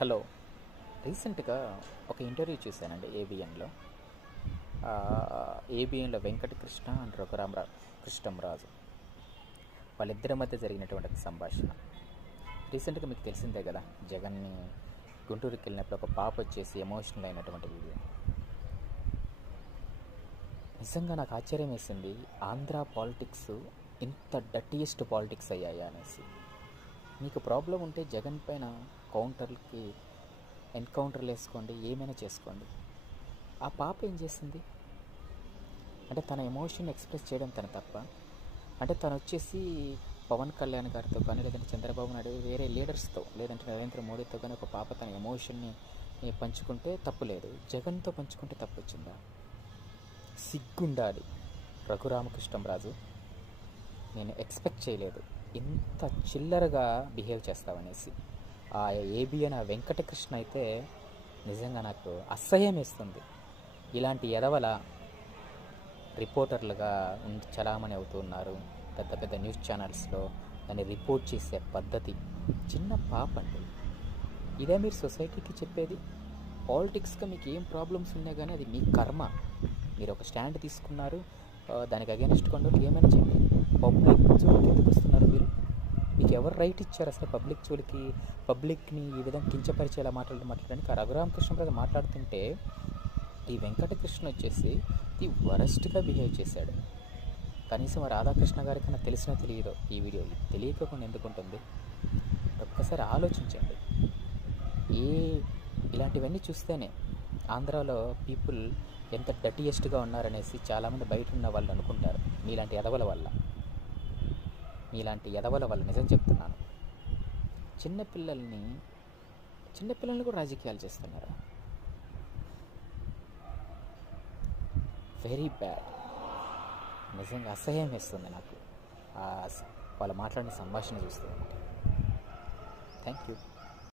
Hello. రీసెంట్గా ఒక interview చూశానండి ఏబిఎన్లో. ఏబిఎన్లో వెంకటకృష్ణ అండ్ కృష్ణంరాజు వాళ్ళిద్దరి మధ్య జరిగినటువంటి సంభాషణ. రీసెంట్గా మీకు తెలిసిందే కదా, జగన్ని గుంటూరుకి వెళ్ళినప్పుడు ఒక పాప వచ్చేసి ఎమోషనల్ అయినటువంటి వీడియో. నిజంగా నాకు ఆశ్చర్యం వేసింది, ఆంధ్ర పాలిటిక్స్ ఇంత డర్టీయెస్ట్ పాలిటిక్స్ అయ్యాయా అనేసి. మీకు ప్రాబ్లం ఉంటే జగన్ పైన ఎన్కౌంటర్లు వేసుకోండి, ఏమైనా చేసుకోండి. ఆ పాప ఏం చేసింది అంటే తన ఎమోషన్ ఎక్స్ప్రెస్ చేయడం తన తప్ప? అంటే తను వచ్చేసి పవన్ కళ్యాణ్ గారితో కానీ, లేదంటే చంద్రబాబు నాయుడు వేరే లీడర్స్తో, లేదంటే నరేంద్ర మోడీతో కానీ ఒక పాప తన ఎమోషన్ని పంచుకుంటే తప్పు లేదు, జగన్తో పంచుకుంటే తప్పు వచ్చిందా? సిగ్గుండాలి రఘురామకృష్ణంరాజు. నేను ఎక్స్పెక్ట్ చేయలేదు ఇంత చిల్లరగా బిహేవ్ చేస్తావనేసి. ఆ ఏబిఎన్ ఆ వెంకటకృష్ణ అయితే నిజంగా నాకు అసహ్యం వేస్తుంది. ఇలాంటి ఎదవల రిపోర్టర్లుగా చలామణి అవుతున్నారు పెద్ద పెద్ద న్యూస్ ఛానల్స్లో. దాన్ని రిపోర్ట్ చేసే పద్ధతి, చిన్న పాప అండి. ఇదే మీరు సొసైటీకి చెప్పేది? పాలిటిక్స్గా మీకు ఏం ప్రాబ్లమ్స్ ఉన్నా కానీ అది మీ కర్మ. మీరు ఒక స్టాండ్ తీసుకున్నారు, దానికి అగేన్స్ట్ కొండలు ఏమైనా చేయండి. పబ్లిక్ జోలికి ఎందుకు వస్తున్నారు మీరు? మీకు ఎవరు రైట్ ఇచ్చారు అసలు పబ్లిక్ జోలికి? పబ్లిక్ని ఈ విధంగా కించపరిచేలా మాట్లాడడానికి రఘురామకృష్ణరాజు మాట్లాడుతుంటే ఈ వెంకటకృష్ణ వచ్చేసి ది వరస్ట్గా బిహేవ్ చేశాడు. కనీసం రాధాకృష్ణ గారికి నాకు తెలిసినా తెలియదు ఈ వీడియో. తెలియకుండా ఎందుకుంటుంది? ఒక్కసారి ఆలోచించండి. ఇలాంటివన్నీ చూస్తేనే ఆంధ్రాలో పీపుల్ ఎంత డర్టీయెస్ట్గా ఉన్నారనేసి చాలామంది బయట ఉన్న వాళ్ళు అనుకుంటారు. మీలాంటి ఎదవల వల్ల నిజం చెప్తున్నాను. చిన్నపిల్లల్ని కూడా రాజకీయాలు చేస్తున్నారు. Very bad. నిజంగా అసహ్యం వేస్తుంది నాకు వాళ్ళు మాట్లాడిన సంభాషణ చూస్తే. Thank you.